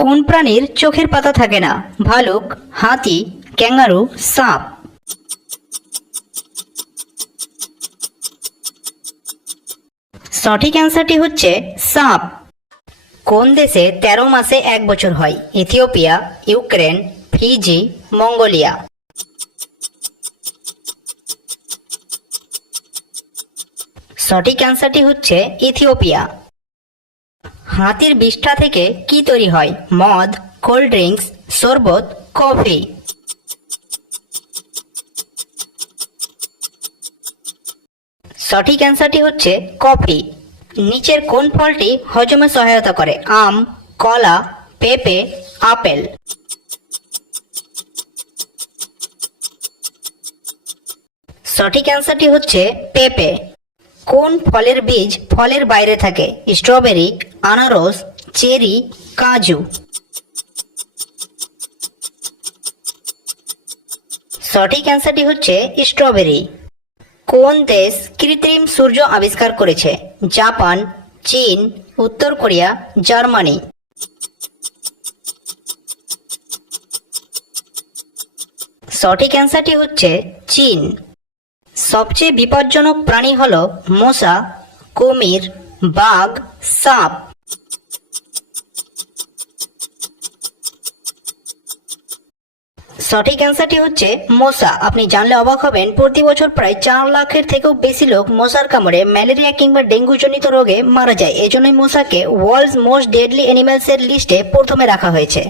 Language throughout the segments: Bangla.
কোন প্রাণীর চোখের পাতা থাকে না? ভালুক, হাতি, ক্যাঙ্গারু, সাপ। সঠিক অ্যান্সারটি হচ্ছে সাপ। কোন দেশে 13 মাসে 1 বছর হয়? Ethiopia, Ukraine, Fiji, Mongolia. সঠিক অ্যান্সারটি হচ্ছে ইথিওপিয়া। হাতির বিষ্ঠা থেকে কি তৈরি হয়? মদ, কোল্ড ড্রিঙ্কস, শরবত, কফি। সঠিক অ্যান্সারটি হচ্ছে কফি। নিচের কোন ফলটি হজমে সহায়তা করে? আম, কলা, পেঁপে, আপেল। সঠিক অ্যান্সারটি হচ্ছে পেঁপে। কোন ফলের বীজ ফলের বাইরে থাকে? স্ট্রবেরি, আনারস, চেরি, কাজু। সঠিক অ্যান্সারটি হচ্ছে স্ট্রবেরি। কোন দেশ কৃত্রিম সূর্য আবিষ্কার করেছে? জাপান, চীন, উত্তর কোরিয়া, জার্মানি। সঠিক অ্যান্সারটি হচ্ছে চীন। সবচেয়ে বিপজ্জনক প্রাণী হল মশা, কুমির, বাঘ, সাপ। সঠিক অ্যান্সারটি হচ্ছে মশা। আপনি জানলে অবাক হবেন, প্রতি বছর প্রায় 4 লাখের থেকেও বেশি লোক মশার কামড়ে ম্যালেরিয়া কিংবা ডেঙ্গু জনিত রোগে মারা যায়। এজন্যই মশাকে ওয়ার্ল্ডস মোস্ট ডেডলি অ্যানিমালস এর লিস্টে প্রথমে রাখা হয়েছে।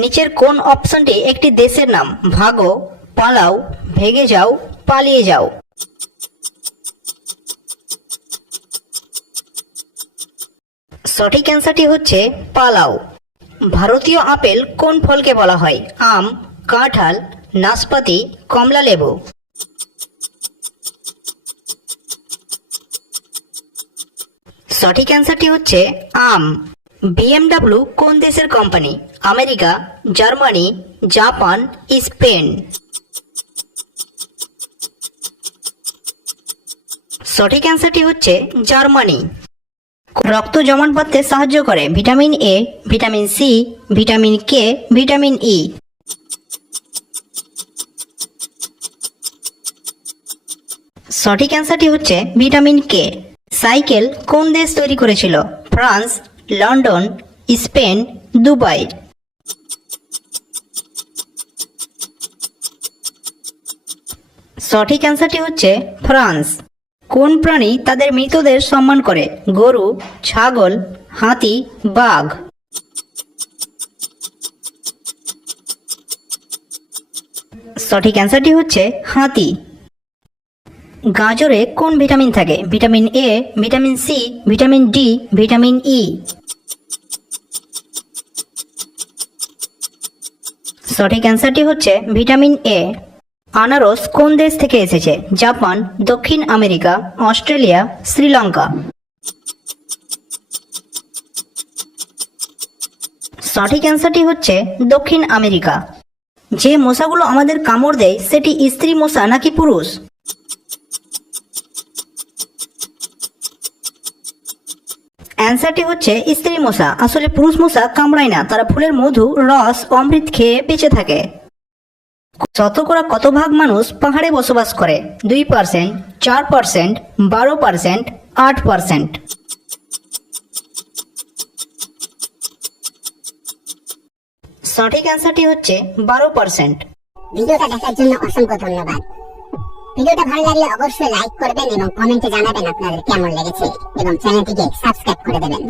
নিচের কোন অপশনটি একটি দেশের নাম? ভাগো, পালাও, ভেগে যাও, পালিয়ে যাও। সঠিক অ্যান্সারটি হচ্ছে পালাও। ভারতীয় আপেল কোন ফলকে বলা হয়? আম, কাঁঠাল, নাশপাতি, কমলা লেবু। সঠিক অ্যান্সারটি হচ্ছে আম। BMW কোন দেশের company? America, Germany, Japan, Spain. সঠিক অ্যান্সারটি হচ্ছে জার্মানি। রক্ত জমাট বাঁধতে সাহায্য করে vitamin A, vitamin C, vitamin K, vitamin E. সঠিক অ্যান্সারটি হচ্ছে ভিটামিন কে। সাইকেল কোন দেশ তৈরি করেছিল? France, London, Spain, Dubai. সঠিক অ্যান্সারটি হচ্ছে ফ্রান্স। কোন প্রাণী তাদের মৃতদের সম্মান করে? গরু, ছাগল, হাতি, বাঘ। সঠিক অ্যান্সারটি হচ্ছে হাতি। গাজরে কোন ভিটামিন থাকে? Vitamin A, vitamin C, vitamin D, vitamin E. সঠিক অ্যান্সারটি হচ্ছে ভিটামিন এ। আনারস কোন দেশ থেকে এসেছে? জাপান, দক্ষিণ আমেরিকা, অস্ট্রেলিয়া, শ্রীলঙ্কা। সঠিক অ্যান্সারটি হচ্ছে দক্ষিণ আমেরিকা। যে মশাগুলো আমাদের কামড় দেয় সেটি স্ত্রী মশা নাকি পুরুষ? অ্যান্সারটি হচ্ছে স্ত্রী মশা। আসলে পুরুষ মশা কামড়ায় না, তারা ফুলের মধু, রস, অমৃত খেয়ে বেঁচে থাকে। শতকরা কত ভাগ মানুষ পাহাড়ে বসবাস করে? 2%, 4%, 12%, 8%। সঠিক অ্যান্সারটি হচ্ছে 12%। ভিডিওটা দেখার জন্য অসংখ্য ধন্যবাদ। ভিডিওটা ভালো লাগলে অবশ্যই লাইক করবেন এবং কমেন্টে জানাবেন আপনাদের কেমন লেগেছে এবং চ্যানেলটিকে সাবস্ক্রাইব করে দেবেন।